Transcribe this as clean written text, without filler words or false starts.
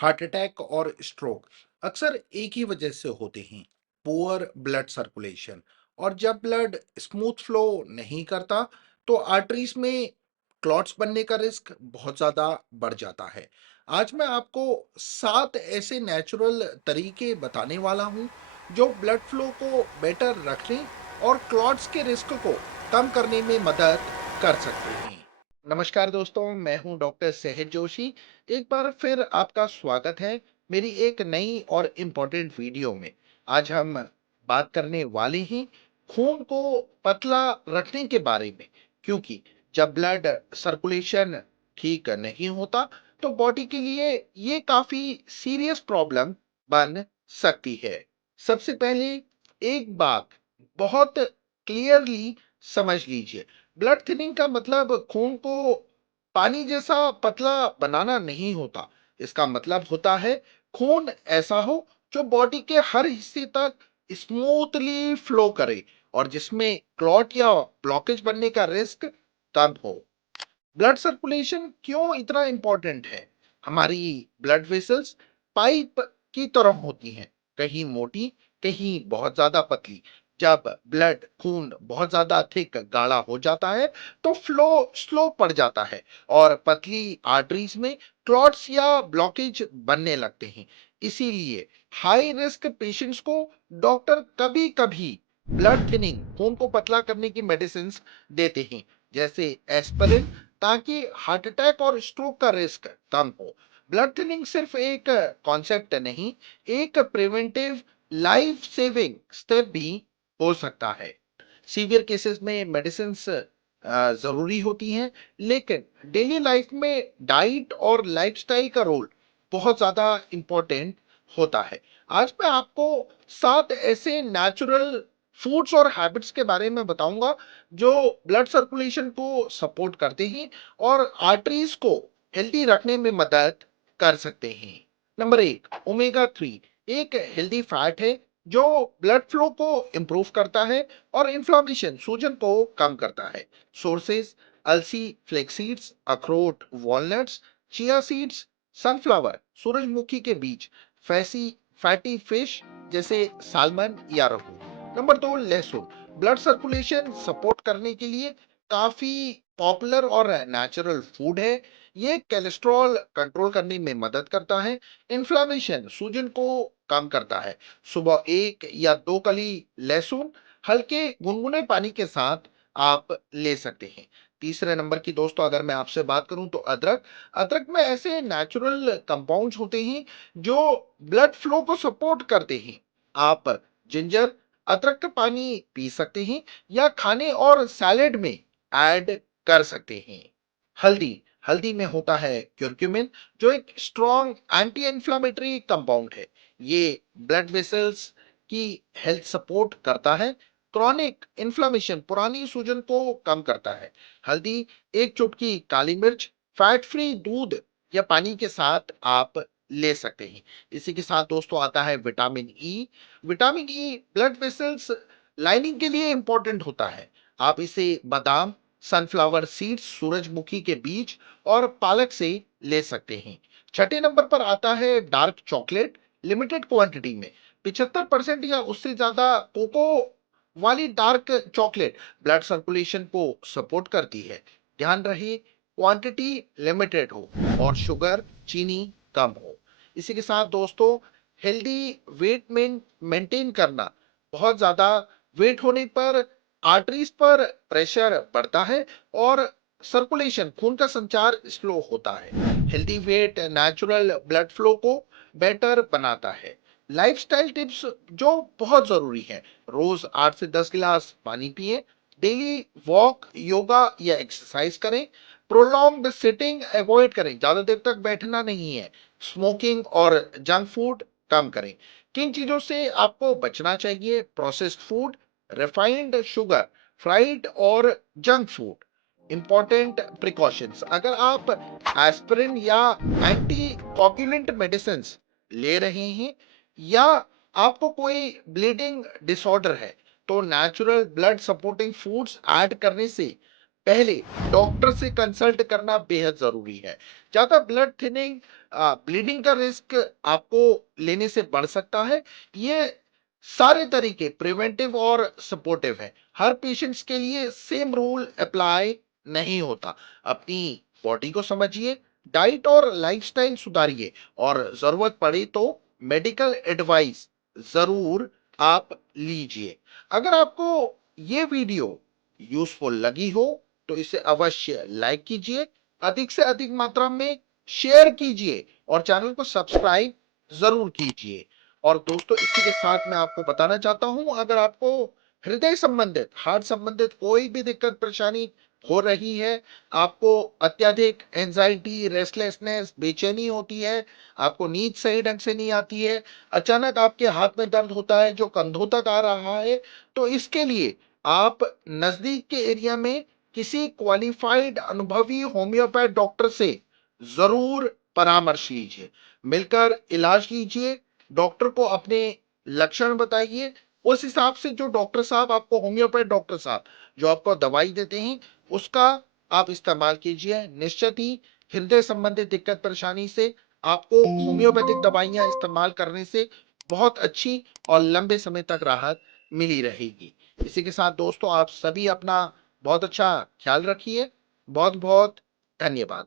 Heart attack और stroke अक्सर एक ही वजह से होते हैं, पुअर ब्लड सर्कुलेशन। और जब ब्लड स्मूथ फ्लो नहीं करता तो आर्टरीज में क्लॉट्स बनने का रिस्क बहुत ज़्यादा बढ़ जाता है। आज मैं आपको 7 ऐसे नेचुरल तरीके बताने वाला हूं जो ब्लड फ्लो को बेटर रखने और क्लॉट्स के रिस्क को कम करने में मदद कर सकते हैं। नमस्कार दोस्तों, मैं हूं डॉक्टर सहज जोशी। एक बार फिर आपका स्वागत है मेरी एक नई और इम्पोर्टेंट वीडियो में। आज हम बात करने वाले हैं खून को पतला रखने के बारे में, क्योंकि जब ब्लड सर्कुलेशन ठीक नहीं होता तो बॉडी के लिए ये काफी सीरियस प्रॉब्लम बन सकती है। सबसे पहले एक बात बहुत क्लियरली समझ लीजिए, ब्लड थिनिंग का मतलब खून को पानी जैसा पतला बनाना नहीं होता। इसका मतलब होता है खून ऐसा हो जो बॉडी के हर हिस्से तक स्मूथली फ्लो करे और जिसमें क्लॉट या ब्लॉकेज बनने का रिस्क कम हो। ब्लड सर्कुलेशन क्यों इतना इंपॉर्टेंट है? हमारी ब्लड वेसल्स पाइप की तरह होती हैं, कहीं मोटी, कहीं बहुत ज्यादा पतली। जब ब्लड खून बहुत ज्यादा थिक गाढ़ा हो जाता है तो फ्लो स्लो पड़ जाता है और पतली आर्टरीज में क्लॉट्स या ब्लॉकेज बनने लगते हैं। इसीलिए हाई रिस्क पेशेंट्स को डॉक्टर कभी कभी ब्लड थिनिंग, खून को पतला करने की मेडिसिन देते हैं, जैसे एस्पिरिन, ताकि हार्ट अटैक और स्ट्रोक का रिस्क कम हो। ब्लड थिनिंग सिर्फ एक कॉन्सेप्ट नहीं, एक प्रिवेंटिव लाइफ सेविंग स्टेप भी हो सकता है। सीवियर केसेस में मेडिसिन जरूरी होती हैं, लेकिन डेली लाइफ में डाइट और लाइफस्टाइल का रोल बहुत ज्यादा इंपॉर्टेंट होता है। आज मैं आपको 7 ऐसे नेचुरल फूड्स और हैबिट्स के बारे में बताऊंगा जो ब्लड सर्कुलेशन को सपोर्ट करते हैं और आर्टरीज को हेल्दी रखने में मदद कर सकते हैं। नंबर 1, ओमेगा 3 एक हेल्दी फैट है जो ब्लड फ्लो को इंप्रूव करता है और इन्फ्लामेशन, सूजन को कम करता है। सोर्सेज: अलसी, फ्लेक्स सीड्स, अखरोट, वॉलनट्स, चिया सीड्स, सनफ्लावर, सूरजमुखी के बीज, फैसी फैटी फिश जैसे सालमन या रोहू। नंबर 2, लहसुन ब्लड सर्कुलेशन सपोर्ट करने के लिए काफी पॉपुलर और नेचुरल फूड है। ये कोलेस्ट्रॉल कंट्रोल करने में मदद करता है, इन्फ्लामेशन, सूजन को कम करता है। सुबह 1 या 2 कली लहसुन हल्के गुनगुने पानी के साथ आप ले सकते हैं। तीसरे नंबर की दोस्तों अगर मैं आपसे बात करूं तो अदरक। अदरक में ऐसे नेचुरल कंपाउंड्स होते हैं जो ब्लड फ्लो को सपोर्ट करते हैं। आप जिंजर, अदरक का पानी पी सकते हैं या खाने और सैलेड में ऐड कर सकते हैं। हल्दी हल्दी में होता है क्यूरक्यूमिन, जो एक स्ट्रॉन्ग एंटी इंफ्लेमेटरी कंपाउंड है। ये ब्लड वेसल्स की हेल्थ सपोर्ट करता है, क्रॉनिक इन्फ्लेमेशन, पुरानी सूजन को कम करता है। हल्दी, एक चुटकी काली मिर्च, फैट फ्री दूध या पानी के साथ आप ले सकते हैं। इसी के साथ दोस्तों आता है vitamin E. Vitamin E blood vessels lining के लिए इंपॉर्टेंट होता है। आप इसे बादाम, सनफ्लावर सीड्स, सूरजमुखी के बीज और पालक से ले सकते हैं। छठे नंबर पर आता है डार्क चॉकलेट, लिमिटेड क्वांटिटी में। 75% या उससे ज्यादा कोको वाली डार्क चॉकलेट ब्लड सर्कुलेशन को सपोर्ट करती है। ध्यान रहे क्वांटिटी लिमिटेड हो और शुगर, चीनी कम हो। इसी के साथ दोस्तों हेल्दी वेट मेंटेन करना, बहुत ज्यादा वेट होने पर आर्टरीज पर प्रेशर बढ़ता है और सर्कुलेशन, खून का संचार स्लो होता है। Healthy weight natural blood flow को बेटर बनाता है। लाइफस्टाइल टिप्स जो बहुत जरूरी है: रोज 8 से 10 गिलास पानी पिए, डेली वॉक, योगा या एक्सरसाइज करें, प्रोलॉन्ग्ड सिटिंग अवॉइड करें, ज्यादा देर तक बैठना नहीं है, स्मोकिंग और जंक फूड कम करें। किन चीजों से आपको बचना चाहिए? Processed food, refined sugar, fried और जंक फूड। इंपॉर्टेंट प्रिकॉशंस: अगर आप एस्पिरिन या एंटी कोगुलेंट मेडिसिन ले रहे हैं या आपको कोई ब्लीडिंग डिसऑर्डर है तो natural blood supporting foods add करने से पहले डॉक्टर से कंसल्ट करना बेहद जरूरी है। ज्यादा ब्लड थिनिंग ब्लीडिंग का रिस्क आपको लेने से बढ़ सकता है। ये सारे तरीके प्रिवेंटिव और सपोर्टिव है। हर पेशेंट्स के लिए सेम रूल अप्लाई नहीं होता। अपनी बॉडी को समझिए, डाइट और लाइफस्टाइल सुधारिए और जरूरत पड़े तो मेडिकल एडवाइस जरूर आप लीजिए। अगर आपको ये वीडियो यूजफुल लगी हो तो इसे अवश्य लाइक कीजिए, अधिक से अधिक मात्रा में शेयर कीजिए और चैनल को सब्सक्राइब जरूर कीजिए। और दोस्तों, इसी के साथ मैं आपको बताना चाहता हूं, अगर आपको हृदय संबंधित, हार्ट संबंधित कोई भी दिक्कत परेशानी हो रही है, आपको अत्यधिक एंजाइटी, रेस्टलेसनेस, बेचैनी होती है, आपको नींद सही ढंग से नहीं आती है, अचानक आपके हाथ में दर्द होता है जो कंधों तक आ रहा है, तो इसके लिए आप नजदीक के एरिया में किसी क्वालिफाइड अनुभवी होम्योपैथ डॉक्टर से जरूर परामर्श लीजिए, मिलकर इलाज कीजिए। डॉक्टर को अपने लक्षण बताइए, उस हिसाब से जो डॉक्टर साहब आपको, होम्योपैथ डॉक्टर साहब जो आपको दवाई देते हैं, उसका आप इस्तेमाल कीजिए। निश्चित ही हृदय संबंधित दिक्कत परेशानी से आपको होम्योपैथिक दवाइयां इस्तेमाल करने से बहुत अच्छी और लंबे समय तक राहत मिली रहेगी। इसी के साथ दोस्तों, आप सभी अपना बहुत अच्छा ख्याल रखिए। बहुत बहुत धन्यवाद।